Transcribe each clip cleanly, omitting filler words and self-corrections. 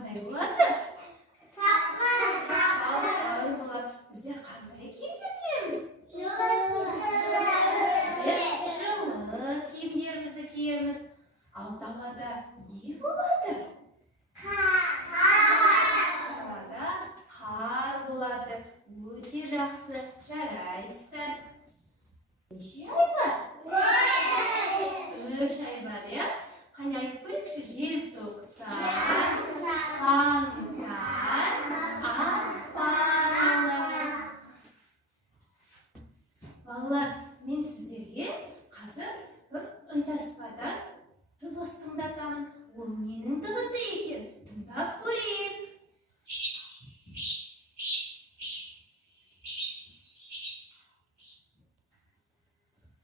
қандай болады? Салқын болады. Біздер қандай киімдер киеміз? Жылы киімдерімізді киеміз. Ал далада не болады? Далада қар болады. Өте жақсы, жарайсыздар. Неше ай бар? 3 ай бар, иә? Қане айтып көрейікші, желтоқсан, қаңтар, ақпан. Балалар, мен сіздерге қазір бір үнтаспадан дыбыс тыңдатамын. Ол ненің дыбысы екен? Тыңдап көрейік.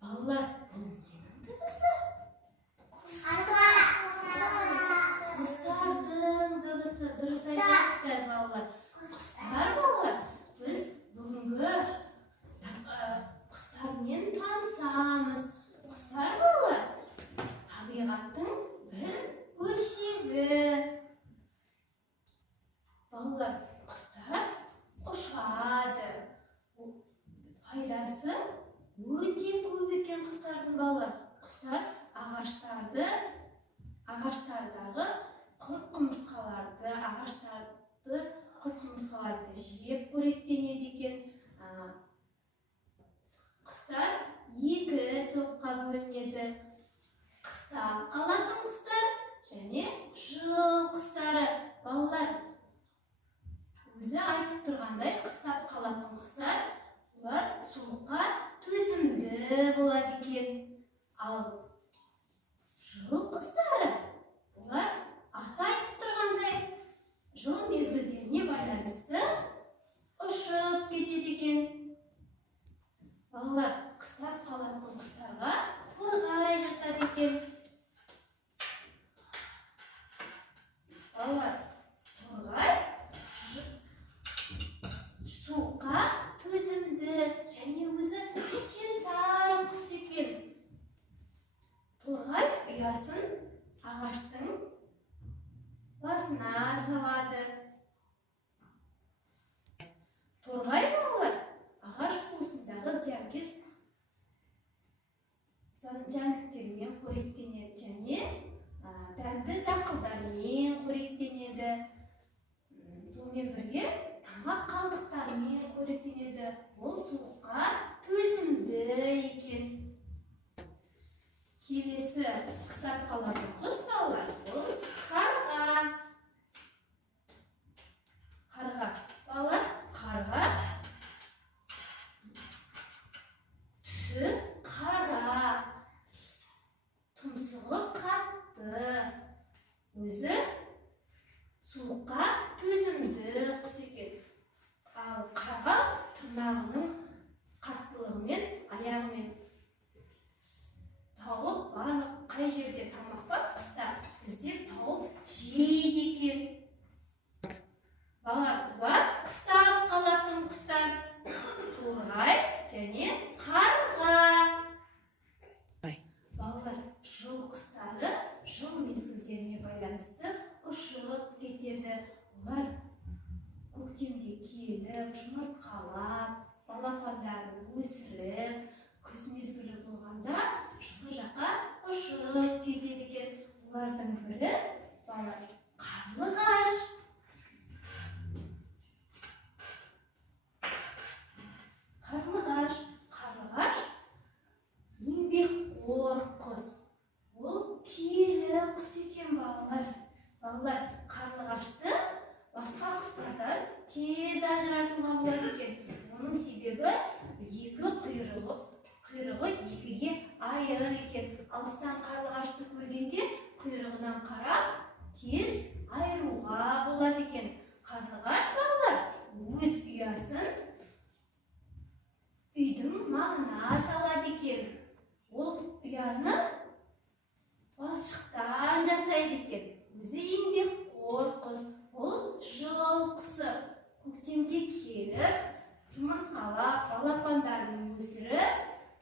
Балалар, бұл ненің дыбысы? Құстардың дыбысы. Дұрыс айтасыздар, балалар. Құстар, балалар, біз бүгінгі құстармен танысамыз. Құстар, балалар, табиғаттың бір бөлшегі. Балалар, құстар ұшады. Пайдасы өте көп екен құстардың, балалар. Құстар ағаштардағы құрт-құмырсқаларды жеп қоректенеді екен. Құстар 2 топқа бөлінеді. Қыстап қалатын құстар және жыл құстары. Балалар, өзі айтып тұрғандай, қыстап қалатын құстар, олар суыққа төзімді болады екен. Ал жыл құстары, олар аты айтып тұрғандай, жыл мезгілдеріне байланысты ұшып кетеді екен. Балалар, қыстап қалатын құстарға торғай жатады екен. Балалар, торғай суыққа төзімді және өзі кішкентай құс екен. Торғай ұясын ағаштың басына салады. Торғай, балалар, ағаш қуысындағы зиянкес жәндіктермен қоректенеді және дәнді дақылдармен қоректенеді. Сонымен бірге тамақ қалдықтарымен қоректенеді. Ол суыққа төзімді екен. Келесі қыстап қалатын құс, балалар, ол қарға. Қарға, балалар, қарға түсі қара, тұмсығы қатты, өзі суыққа төзімді құс екен. Ал қарға тырнағының қаттылығымен, аяғымен тауып, барлық қай жерде тамақ бар, құстар іздеп тауып жейді екен. Балалар, бұлар қыстап қалатын құстар. Торғай және қарға. Балалар, жыл құстары жыл мезгілдеріне байланысты ұшып кетеді. Олар көктемде келіп, жұмыртқалап, балапандарын өсіріп, күз мезгілі болғанда жылы жаққа ұшып кетеді екен. Олардың бірі, балалар, қарлығаш. Қарлығаш еңбекқор құс. Ол киелі құс екен, балалар. Балалар, қарлығашты басқа құстардан тез ажыратуға болады екен. Оның себебі құйрығы екіге айыр екен. Алыстан қарлығашты көргенде құйрығынан қарап тез айыруға болады екен. Қарлығаш, балалар, өз ұясын үйдің маңына салады екен. Ол ұяны балшықтан жасайды екен. Өзі еңбекқор құс. Ол жыл құсы. Көктемде келіп, жұмыртқалап, балапандарын өсіріп,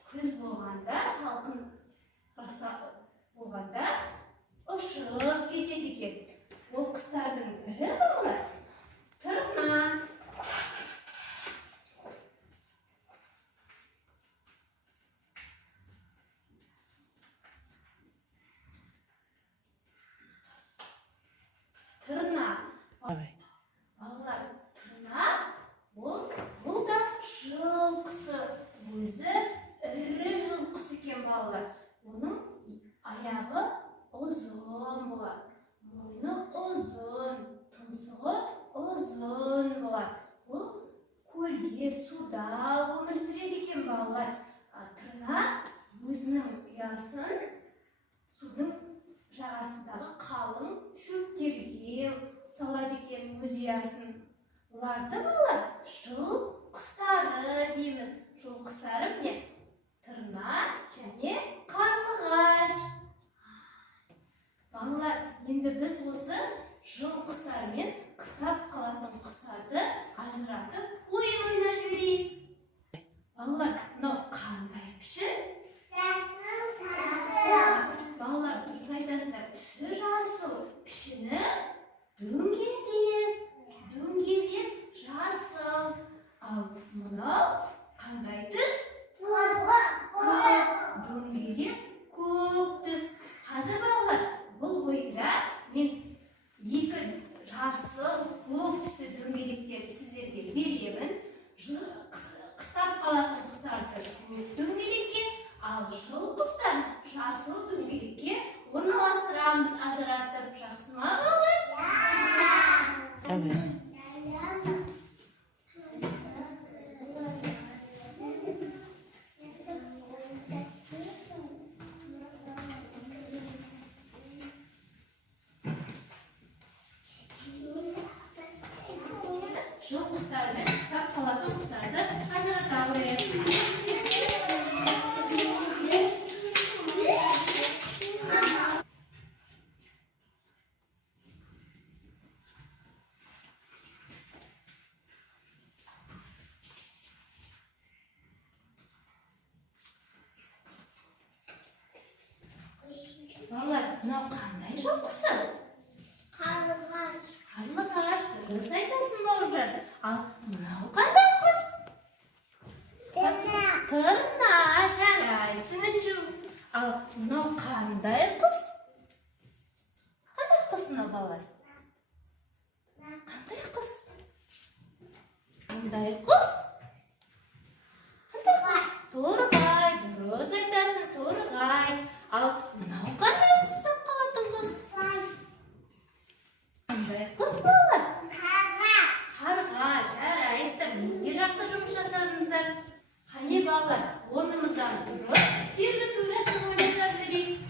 күз болғанда, салқын болғанда ұшып кетеді екен. Ол құстардың бірі, Оның аяғы ұзын болады. Мойны ұзын, тұмсығы ұзын болады. Ол көлде, суда өмір сүреді екен балалар. Тырна өзінің ұясын судың жағасындағы қалың шөптерге салады екен өз ұясын. Бұларды балалар жыл құстары дейміз. Жыл құстары міне тырна және қарлығаш. Балалар, енді біз осы жыл құстарымен қыстап қалатын құстарды ажыратып ойын ойнап жіберейік. Балалар, мынау қандай пішін? Балалар, дұрыс айтасыздар, түсі жасыл, пішіні дөңгелек, жасыл. Ал мынау қандай түс? Дөңгелек, көк түс. Қазір балалар, бұл ойында мен екі жасыл, көк түсті дөңгелектерді сіздерге беремін. Қыстап қалатын құстарды дөңгелекке, ал жыл құстарын жасыл дөңгелекке орналастырамыз ажыратып. Жақсы ма балалар? Tamam. Жыл құстарымен қыстап қалатын құстарды ажыратамыз. Балалар, мынау қандай жыл құсы? Қарлығаш. Қарлығаш, дұрыс айтасың бауыржан. Ал мынау қандай құс? Тырна, жарайсың інжу. Ал мынау қандай құс? Қандай құс мынау балалар? Қандай құс? Қандай құс? Торғай, дұрыс айтасың, торғай. Ал мынау қандай қыстап қалатын құс? Қандай құс балалар? Қарға, жарайсыздар, өте жақсы жұмыс жасадыңыздар. Қане балалар, орнымыздан тұрып, сергітіп жатып ойнап жіберейік.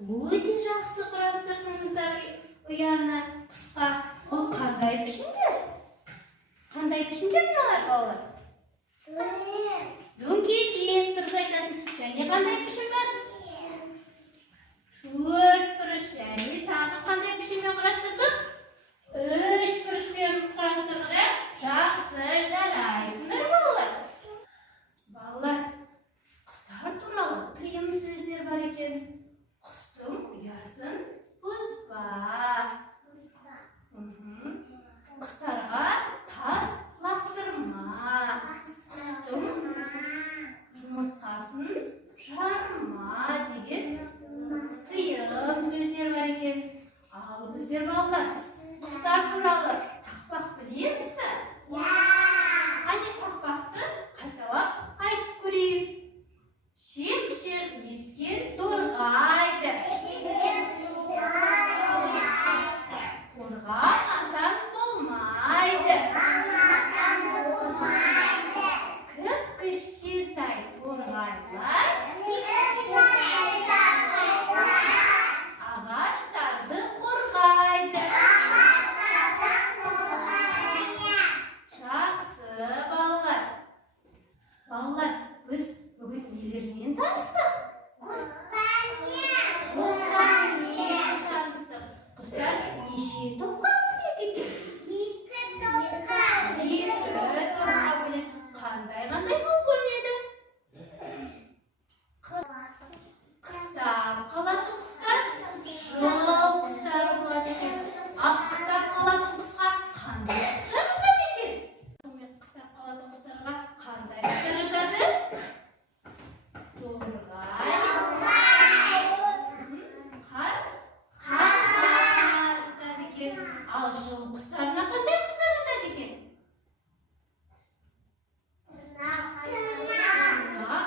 Өте жақсы құрастырдыңыздар ұяны құсқа. Ол қандай пішіндер? Қандай пішіндер мыналар балалар? Дөңгелек, дұрыс айтасың. Және қандай пішін бар? Төрт бұрыш. Және тағы қандай пішінмен құрастырдық? құстар туралы тақпақ білеміз бе? Қане тақпақты қайталап айтып көрейік. Шек-шек еткен торғайды. Қорғамасаң болмайды. Кіп-кішкентай торғайлар ағаштарды қорғайды. Жақсы балалар. Балалар, біз бүгін нелермен таныстық? Құстармен таныстық. Құстар неше топқа бөлінеді екен? Екі топқа бөлінеді. Қандай болып бөлінеді? Қыстап қалатын құстар жыл құстар болады екен. Ал қыстап қалатын құсқа қандай құстар жатады екен? Қыстап қалатын құстарға қандай құстар жатады? Торғай, қарға жатады екен. Ал жыл құстарына қандай құстар жатады екен?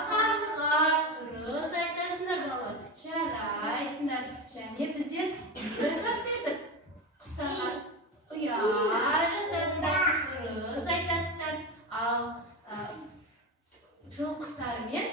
Қарлығаш, дұрыс айтасыңдар балалар. Жарайсыңдар. Және біздер жасап бердік. Құстарға ұя жасадыңдар. Дұрыс айтасыңдар. Ал жыл құстарымен